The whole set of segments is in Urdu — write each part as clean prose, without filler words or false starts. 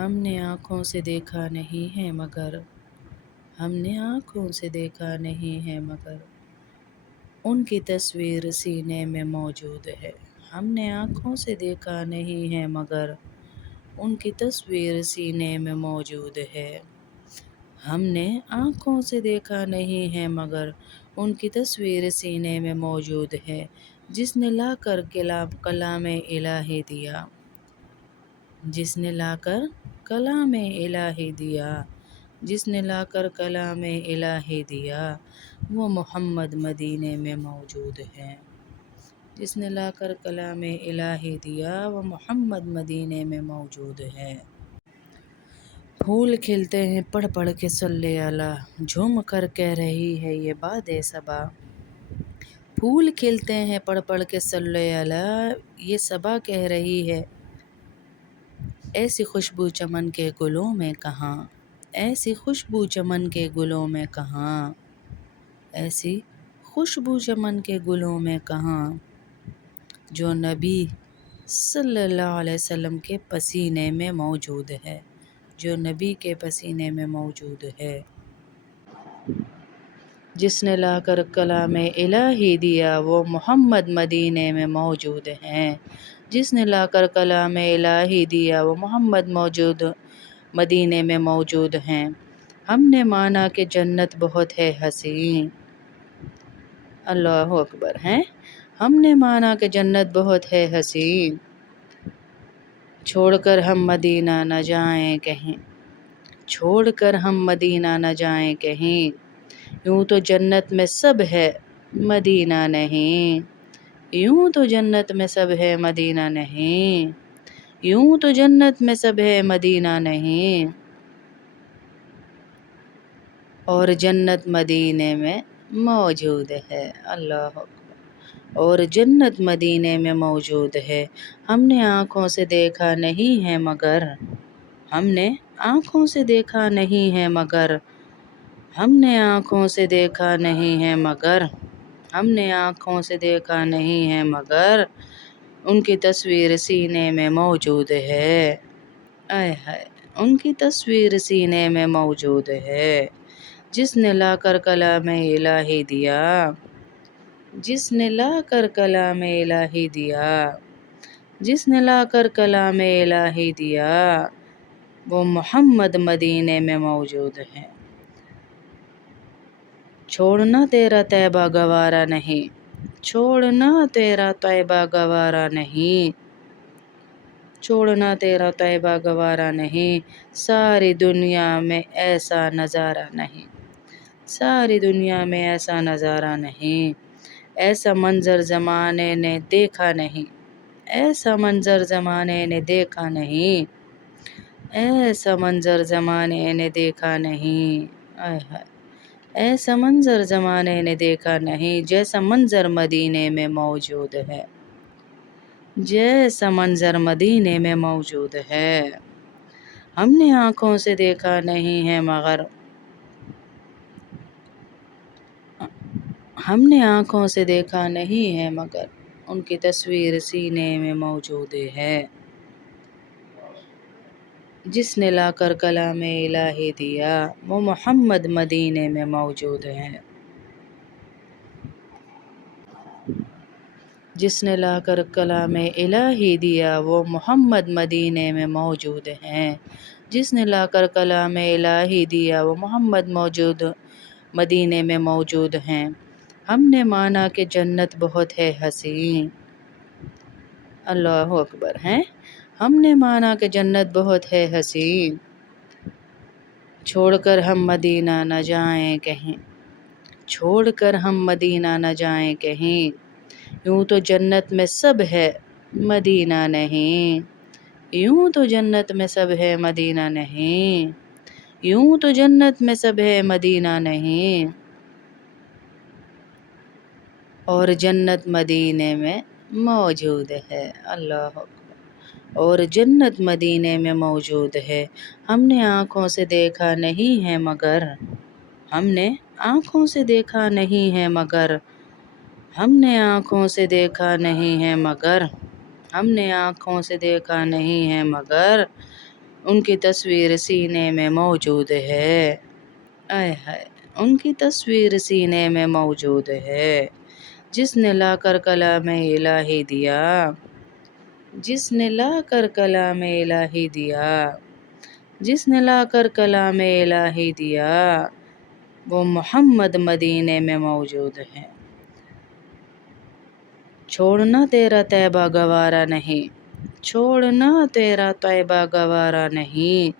ہم نے آنکھوں سے دیکھا نہیں ہے مگر ہم نے آنکھوں سے دیکھا نہیں ہے مگر ان کی تصویر سینے میں موجود ہے۔ ہم نے آنکھوں سے دیکھا نہیں ہے مگر ان کی تصویر سینے میں موجود ہے۔ ہم نے آنکھوں سے دیکھا نہیں ہے مگر ان کی تصویر سینے میں موجود ہے، جس نے لا کر کلام الہی دیا، جس نے لا کر کلام الہی دیا، جس نے لا کر کلام الہی دیا، وہ محمد مدینے میں موجود ہے۔ جس نے لا کر کلام الہی دیا، وہ محمد مدینے میں موجود ہے۔ پھول کھلتے ہیں پڑھ پڑھ کے صلی اللہ، جھوم کر کہہ رہی ہے یہ باد صبا۔ پھول کھلتے ہیں پڑھ پڑھ کے صلی اللہ، یہ صبا کہہ رہی ہے ایسی خوشبو چمن کے گلوں میں کہاں، ایسی خوشبو چمن کے گلوں میں کہاں، ایسی خوشبو چمن کے گلوں میں کہاں، جو نبی صلی اللہ علیہ وسلم کے پسینے میں موجود ہے، جو نبی کے پسینے میں موجود ہے۔ جس نے لا کر کلام الہی دیا، وہ محمد مدینے میں موجود ہیں۔ جس نے لا کر کلام الہی دیا، وہ محمد مدینے میں موجود ہیں۔ ہم نے مانا کہ جنت بہت ہے حسین، اللہ اکبر ہیں۔ ہم نے مانا کہ جنت بہت ہے حسین، چھوڑ کر ہم مدینہ نہ جائیں کہیں، چھوڑ کر ہم مدینہ نہ جائیں کہیں، یوں تو جنت میں سب ہے مدینہ نہیں، یوں تو جنت میں سب ہے مدینہ نہیں، یوں تو جنت میں سب ہے مدینہ نہیں، اور جنت مدینے میں موجود ہے، اللہ اکبر، اور جنت مدینے میں موجود ہے۔ ہم نے آنکھوں سے دیکھا نہیں ہے مگر ہم نے آنکھوں سے دیکھا نہیں ہے مگر ہم نے آنکھوں سے دیکھا نہیں ہے مگر ہم نے آنکھوں سے دیکھا نہیں ہے مگر ان کی تصویر سینے میں موجود ہے، آئے ہائے، ان کی تصویر سینے میں موجود ہے۔ جس نے لا کر کلام الہی دیا، جس نے لا کر کلام الہی دیا، جس نے لا کر کلام الہی دیا، وہ محمد مدینے میں موجود ہے۔ چھوڑنا تیرا طیبہ گوارا نہیں، چھوڑنا تیرا طیبہ گوارا نہیں، چھوڑنا تیرا طیبہ گوارا نہیں، ساری دنیا میں ایسا نظارہ نہیں، ساری دنیا میں ایسا نظارہ نہیں، ایسا منظر زمانے نے دیکھا نہیں، ایسا منظر زمانے نے دیکھا نہیں، ایسا منظر زمانے نے دیکھا نہیں، آئے ہائے، ایسا منظر زمانے نے دیکھا نہیں، جیسا منظر مدینے میں موجود ہے، جیسا منظر مدینے میں موجود ہے۔ ہم نے آنکھوں سے دیکھا نہیں ہے مگر ہم نے آنکھوں سے دیکھا نہیں ہے مگر ان کی تصویر سینے میں موجود ہے۔ جس نے لا کر کلام الہی دیا، وہ محمد مدینے میں موجود ہے۔ جس نے لا کر کلام الہی دیا، وہ محمد مدینے میں موجود ہیں۔ جس نے لا کر کلام الہی دیا، وہ محمد مدینے میں موجود ہیں۔ ہم نے مانا کہ جنت بہت ہے حسین، اللہ اکبر ہیں۔ ہم نے مانا کہ جنت بہت ہے حسین، چھوڑ کر ہم مدینہ نہ جائیں کہیں، چھوڑ کر ہم مدینہ نہ جائیں کہیں، یوں تو جنت میں سب ہے مدینہ نہیں، یوں تو جنت میں سب ہے مدینہ نہیں، یوں تو جنت میں سب ہے مدینہ نہیں، اور جنت مدینے میں موجود ہے، اللہ اکبر، اور جنت مدینے میں موجود ہے۔ ہم نے آنکھوں سے دیکھا نہیں ہے مگر ہم نے آنکھوں سے دیکھا نہیں ہے مگر ہم نے آنکھوں سے دیکھا نہیں ہے مگر ہم نے آنکھوں سے دیکھا نہیں ہے مگر ان کی تصویر سینے میں موجود ہے، آئے ہائے، ان کی تصویر سینے میں موجود ہے، جس نے لا کر کلام الہی دیا، جس نے لا کر کلام الہی دیا، جس نے لا کر کلام الہی دیا، وہ محمد مدینے میں موجود ہے۔ چھوڑنا تیرا طیبہ گوارا نہیں، چھوڑنا تیرا طیبہ گوارا نہیں،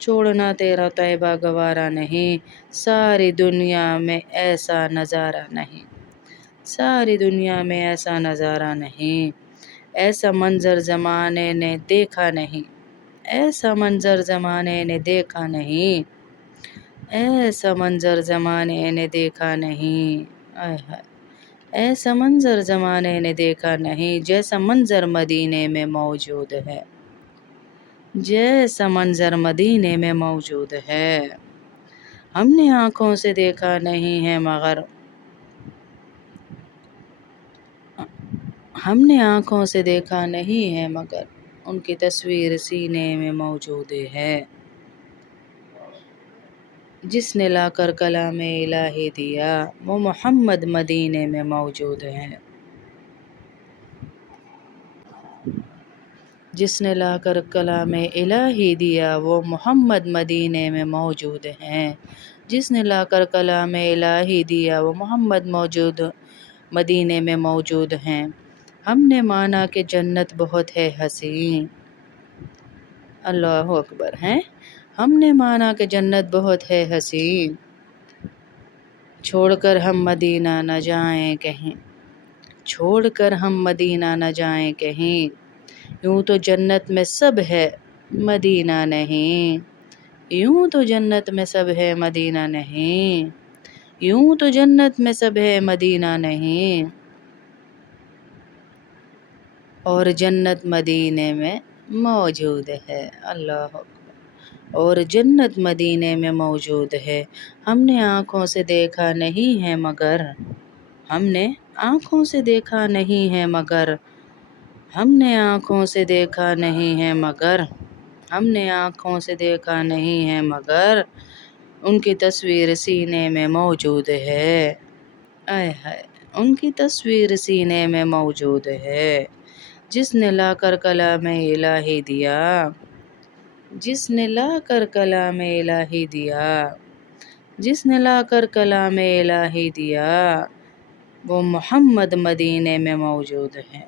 چھوڑنا تیرا طیبہ گوارا نہیں، ساری دنیا میں ایسا نظارہ نہیں، ساری دنیا میں ایسا نظارہ نہیں، ایسا منظر زمانے نے دیکھا نہیں، ایسا منظر زمانے نے دیکھا نہیں، ایسا منظر زمانے نے دیکھا نہیں، آئے ہائے، ایسا منظر زمانے نے دیکھا نہیں، جیسا منظر مدینے میں موجود ہے، جیسا منظر مدینے میں موجود ہے۔ ہم نے آنکھوں سے دیکھا نہیں ہے مگر، ہم نے آنکھوں سے دیکھا نہیں ہے مگر ان کی تصویر سینے میں موجود ہے، جس نے لا کر کلام الہی دیا، وہ محمد مدینے میں موجود ہے، جس نے لا کر کلام الہی دیا، وہ محمد مدینے میں موجود ہیں، جس نے لا کر کلام الہی دیا، وہ محمد مدینے میں موجود ہیں۔ ہم نے مانا کہ جنت بہت ہے حسین، اللہ اکبر ہیں، ہم نے مانا کہ جنت بہت ہے حسین، چھوڑ کر ہم مدینہ نہ جائیں کہیں، چھوڑ کر ہم مدینہ نہ جائیں کہیں، یوں تو جنت میں سب ہے مدینہ نہیں، یوں تو جنت میں سب ہے مدینہ نہیں، یوں تو جنت میں سب ہے مدینہ نہیں، اور جنت مدینے میں موجود ہے، اللہ اکبر، اور جنت مدینے میں موجود ہے۔ ہم نے آنکھوں سے دیکھا نہیں ہے مگر، ہم نے آنکھوں سے دیکھا نہیں ہے مگر، ہم نے آنکھوں سے دیکھا نہیں ہے مگر، ہم نے آنکھوں سے دیکھا نہیں ہے مگر ان کی تصویر سینے میں موجود ہے، آئے ہائے، ان کی تصویر سینے میں موجود ہے، جس نے لا کر کلام الہی دیا، جس نے لا کر کلام الہی دیا، جس نے لا کر کلام الہی دیا، وہ محمد مدینے میں موجود ہے۔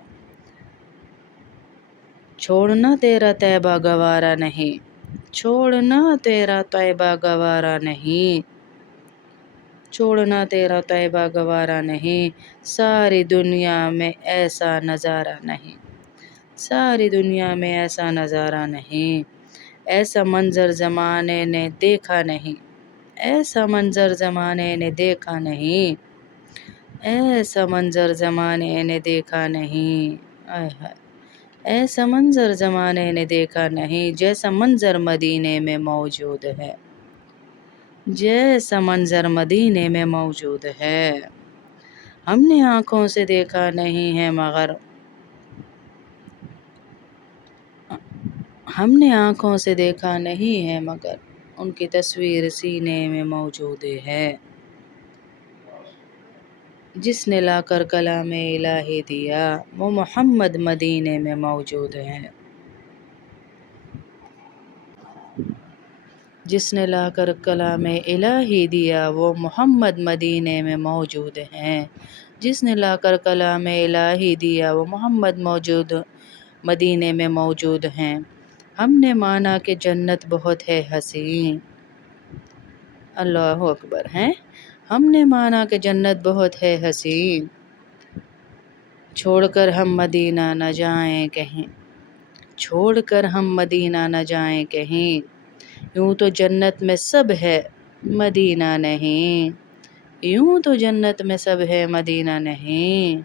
چھوڑنا تیرا طیبہ گوارا نہیں، چھوڑنا تیرا طیبہ گوارا نہیں، چھوڑنا تیرا طیبہ گوارا نہیں، ساری دنیا میں ایسا نظارہ نہیں، ساری دنیا میں ایسا نظارہ نہیں، ایسا منظر زمانے نے دیکھا نہیں، ایسا منظر زمانے نے دیکھا نہیں، ایسا منظر زمانے نے دیکھا نہیں، آئے ہائے، ایسا منظر زمانے نے دیکھا نہیں، جیسا منظر مدینے میں موجود ہے، جیسا منظر مدینے میں موجود ہے۔ ہم نے آنکھوں سے دیکھا نہیں ہے مگر، ہم نے آنکھوں سے دیکھا نہیں ہے مگر ان کی تصویر سینے میں موجود ہے، جس نے لا کر کلام الہی دیا، وہ محمد مدینے میں موجود ہے، جس نے لا کر کلام الہی دیا، وہ محمد مدینے میں موجود ہیں، جس نے لا کر کلام الہی دیا، وہ محمد مدینے میں موجود ہیں۔ ہم نے مانا کہ جنت بہت ہے حسین، اللہ اکبر ہیں، ہم نے مانا کہ جنت بہت ہے حسین، چھوڑ کر ہم مدینہ نہ جائیں کہیں، چھوڑ کر ہم مدینہ نہ جائیں کہیں، یوں تو جنت میں سب ہے مدینہ نہیں، یوں تو جنت میں سب ہے مدینہ نہیں،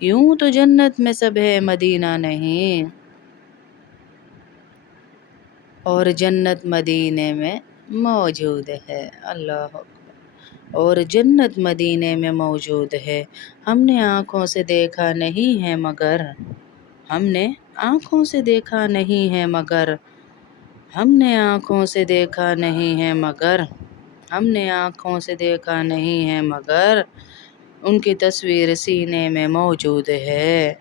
یوں تو جنت میں سب ہے مدینہ نہیں، اور جنت مدینے میں موجود ہے، اللہ اکبر، اور جنت مدینے میں موجود ہے۔ ہم نے آنکھوں سے دیکھا نہیں ہے مگر، ہم نے آنکھوں سے دیکھا نہیں ہے مگر ہم نے آنکھوں سے دیکھا نہیں ہے مگر ہم نے آنکھوں سے دیکھا نہیں ہے مگر ان کی تصویر سینے میں موجود ہے۔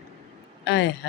آئے ہائے۔